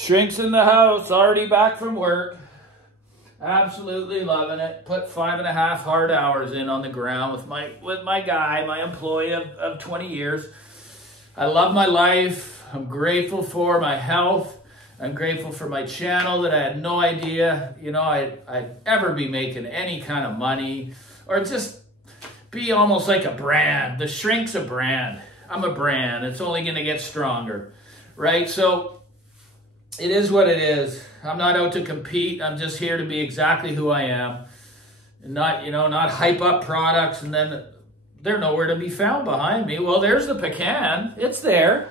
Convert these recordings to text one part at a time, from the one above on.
Shrink's in the house, already back from work. Absolutely loving it. Put 5.5 hard hours in on the ground with my guy, my employee of 20 years. I love my life. I'm grateful for my health. I'm grateful for my channel that I had no idea, I'd ever be making any kind of money or just be almost like a brand. The Shrink's a brand. I'm a brand. It's only going to get stronger, right? So it is what it is. I'm not out to compete. I'm just here to be exactly who I am and not hype up products and then they're nowhere to be found behind me. Well, there's the pecan. It's there.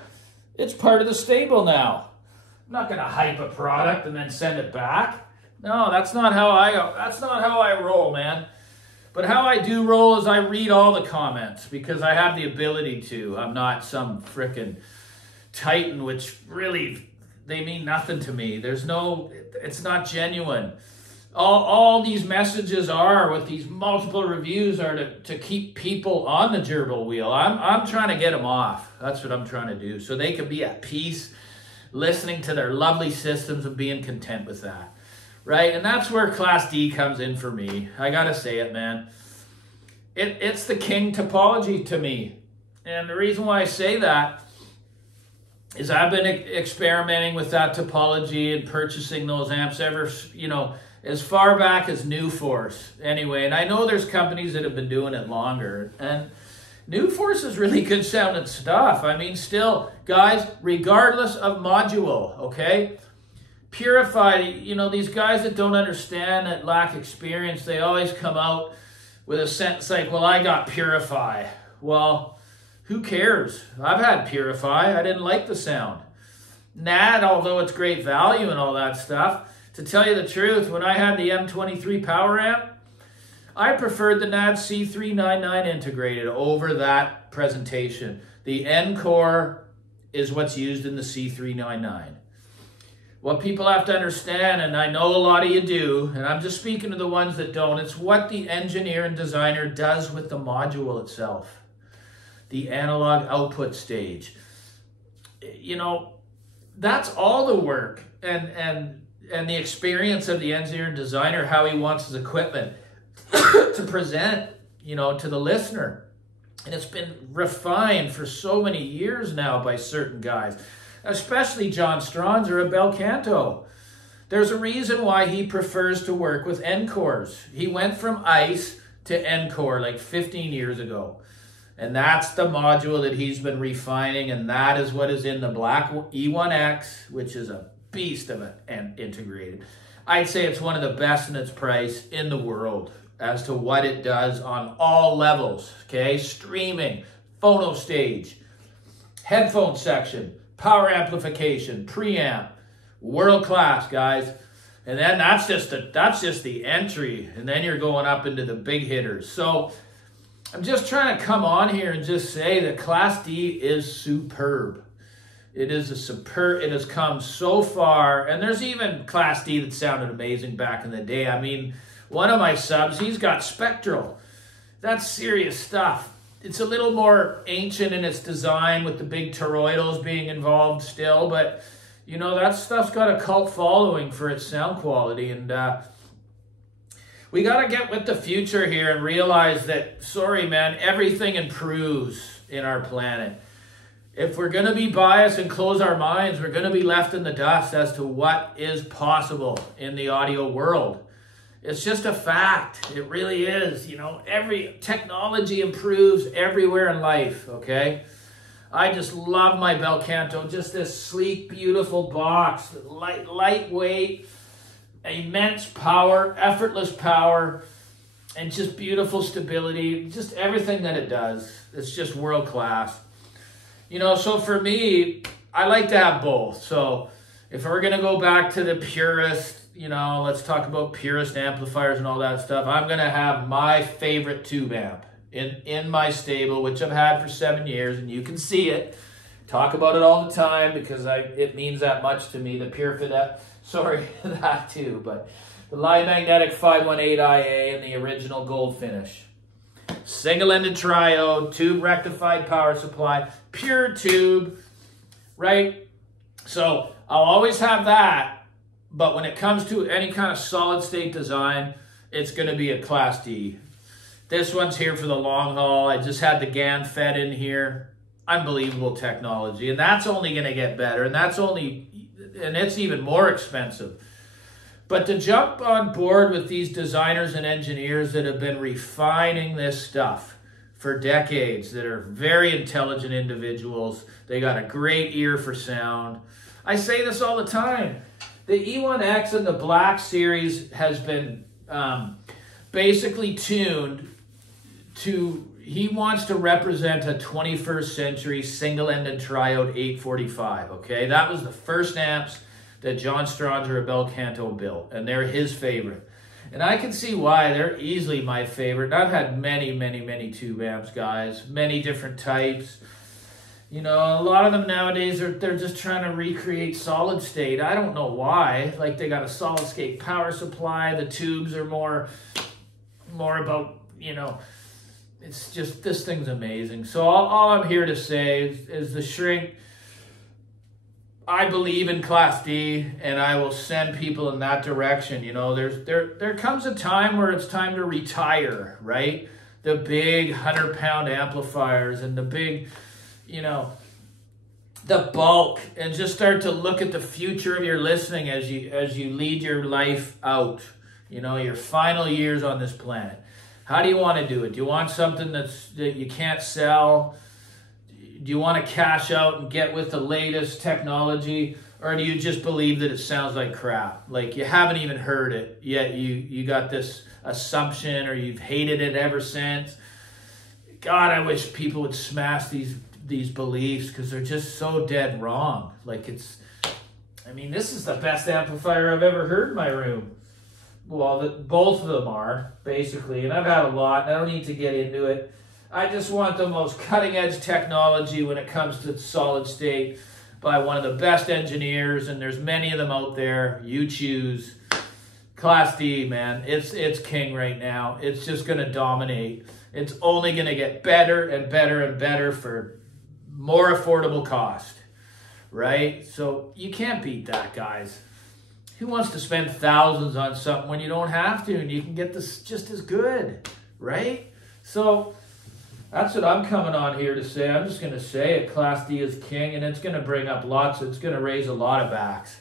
It's part of the stable now. I'm not going to hype a product and then send it back. No, that's not how I roll, man. But how I do roll is I read all the comments because I have the ability to. I'm not some frickin' titan, which really, they mean nothing to me. It's not genuine. All these messages are with these multiple reviews are to keep people on the gerbil wheel. I'm trying to get them off. That's what I'm trying to do. So they can be at peace, listening to their lovely systems and being content with that. Right? And that's where Class D comes in for me. I got to say it, man. It's the king topology to me. And the reason why I say that is I've been experimenting with that topology and purchasing those amps ever, as far back as New Force. Anyway, and I know there's companies that have been doing it longer. And New Force is really good sounding stuff. I mean, still, guys, regardless of module, okay? Purified, these guys that don't understand, that lack experience, they always come out with a sentence like, well, I got Purify. Well, who cares? I've had Purify. I didn't like the sound. NAD, although it's great value and all that stuff, to tell you the truth, when I had the M23 power amp, I preferred the NAD C399 integrated over that presentation. The N-Core is what's used in the C399. What people have to understand, and I know a lot of you do, and I'm just speaking to the ones that don't, it's what the engineer and designer does with the module itself. The analog output stage. That's all the work and the experience of the engineer and designer, how he wants his equipment to present, to the listener. And it's been refined for so many years now by certain guys. Especially John Stronzer of Bel Canto. There's a reason why he prefers to work with N-Cores. He went from ICE to N-Core like 15 years ago. And that's the module that he's been refining, and that is what is in the black E1X, which is a beast of an integrated. I'd say it's one of the best in its price in the world as to what it does on all levels, okay? Streaming, phono stage, headphone section, power amplification, preamp, world class, guys. And then that's just the entry, and then you're going up into the big hitters. So I'm just trying to come on here and just say that Class D is superb. It has come so far, and there's even Class D that sounded amazing back in the day. I mean, one of my subs, he's got Spectral. That's serious stuff. It's a little more ancient in its design with the big toroidals being involved still, but that stuff's got a cult following for its sound quality, and we got to get with the future here and realize that, sorry man, everything improves in our planet. If we're going to be biased and close our minds, we're going to be left in the dust as to what is possible in the audio world. It's just a fact. It really is. Every technology improves everywhere in life, okay? I just love my Bel Canto. Just this sleek, beautiful box. Lightweight, immense power, effortless power, and just beautiful stability. Just everything that it does. It's just world class. So for me, I like to have both. So if we're going to go back to the purist, let's talk about purist amplifiers and all that stuff. I'm going to have my favorite tube amp in my stable, which I've had for 7 years, and you can see it. Talk about it all the time because it means that much to me. The that too, but the Live Magnetic 518IA and the original gold finish. Single-ended triode, tube rectified power supply, pure tube, right? So I'll always have that, but when it comes to any kind of solid state design, it's going to be a Class D. This one's here for the long haul. I just had the GAN fed in here. Unbelievable technology, and that's only going to get better, and it's even more expensive. But to jump on board with these designers and engineers that have been refining this stuff for decades, that are very intelligent individuals, they got a great ear for sound. I say this all the time. The E1X and the Black Series has been basically tuned to, he wants to represent a 21st century single-ended triode 845, okay? That was the first amps that John Stronger of Bel Canto built, and they're his favorite. And I can see why. They're easily my favorite. I've had many, many, many tube amps, guys, many different types. You know, a lot of them nowadays, they're just trying to recreate solid state. I don't know why. Like, they got a solid state power supply. The tubes are more about, you know, it's just, this thing's amazing. So all I'm here to say is the shrink, I believe in Class D, and I will send people in that direction. You know, there comes a time where it's time to retire, right? The big 100-pound amplifiers and the big, you know, the bulk, and just start to look at the future of your listening as you lead your life out, you know, your final years on this planet. How do you want to do it? Do you want something that you can't sell? Do you want to cash out and get with the latest technology? Or do you just believe that it sounds like crap? Like you haven't even heard it, yet you got this assumption, or you've hated it ever since. God, I wish people would smash these beliefs, because they're just so dead wrong. Like I mean, this is the best amplifier I've ever heard in my room. Well, both of them are, basically, and I've had a lot, and I don't need to get into it. I just want the most cutting-edge technology when it comes to solid state by one of the best engineers, and there's many of them out there. You choose. Class D, man, it's king right now. It's just going to dominate. It's only going to get better and better and better for more affordable cost, right? So you can't beat that, guys. Who wants to spend thousands on something when you don't have to, and you can get this just as good, right? So that's what I'm coming on here to say. I'm just going to say it. Class D is king, and it's going to bring up it's going to raise a lot of backs.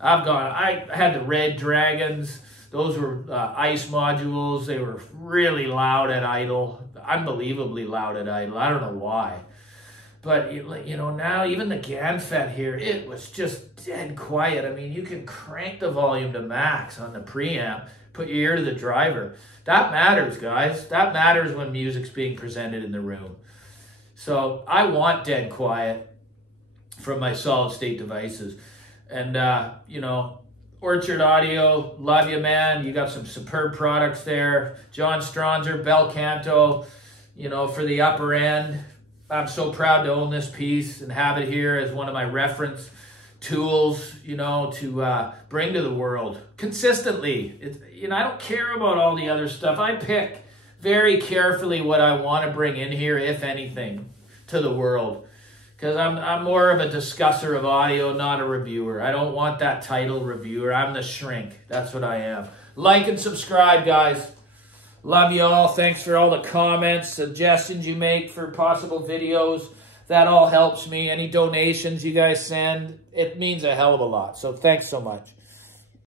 I had the Red Dragons. Those were ICE modules. They were really loud at idle, unbelievably loud at idle. I don't know why. But, you know, now even the GANFET here, it was just dead quiet. I mean, you can crank the volume to max on the preamp, put your ear to the driver. That matters, guys. That matters when music's being presented in the room. So I want dead quiet from my solid state devices. And, you know, Orchard Audio, love you, man. You got some superb products there. John Stronger, Bel Canto, you know, for the upper end. I'm so proud to own this piece and have it here as one of my reference tools, you know, to bring to the world consistently. You know, I don't care about all the other stuff. I pick very carefully what I want to bring in here, if anything, to the world. Because I'm more of a discusser of audio, not a reviewer. I don't want that title, reviewer. I'm the shrink. That's what I am. Like and subscribe, guys. Love you all. Thanks for all the comments, suggestions you make for possible videos. That all helps me. Any donations you guys send, it means a hell of a lot. So thanks so much.